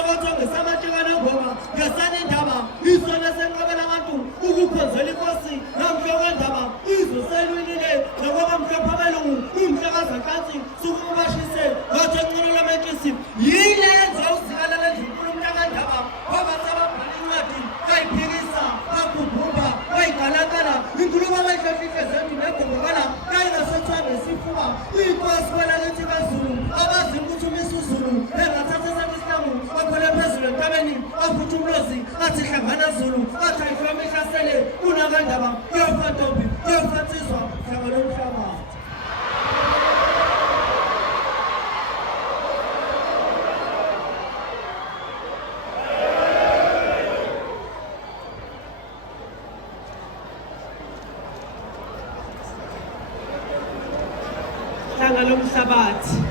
Isokothwa ngesamatshekana ngoba ngesana indaba isona senqabela abantu ukukhonzela inkosi namhlanje indaba izoselwilile ngoba mhlophe abelungu umhlakaza kanti sukubashise ngathi enqino lametshisi yile yenze uzikala lezinkulu umntakandaba ngoba sababhala incwadi kayiphikisa bakubhubha kayigalakala inkulumo abayihlohlile zembi negobokala kayingasethiwa ngesifuba inkosi kwelakithi kaZulu abazi ukuthi umisuzulu engathatha esakisilamu bakhole phezulu entabeni afuthi umlozi athi hlangana Zulu athi ayiflama ihlasele kunakandaba kuyofa ntombi kuyofa nsizwa hlangana nomhlabathi. Hlangana lomhlabathi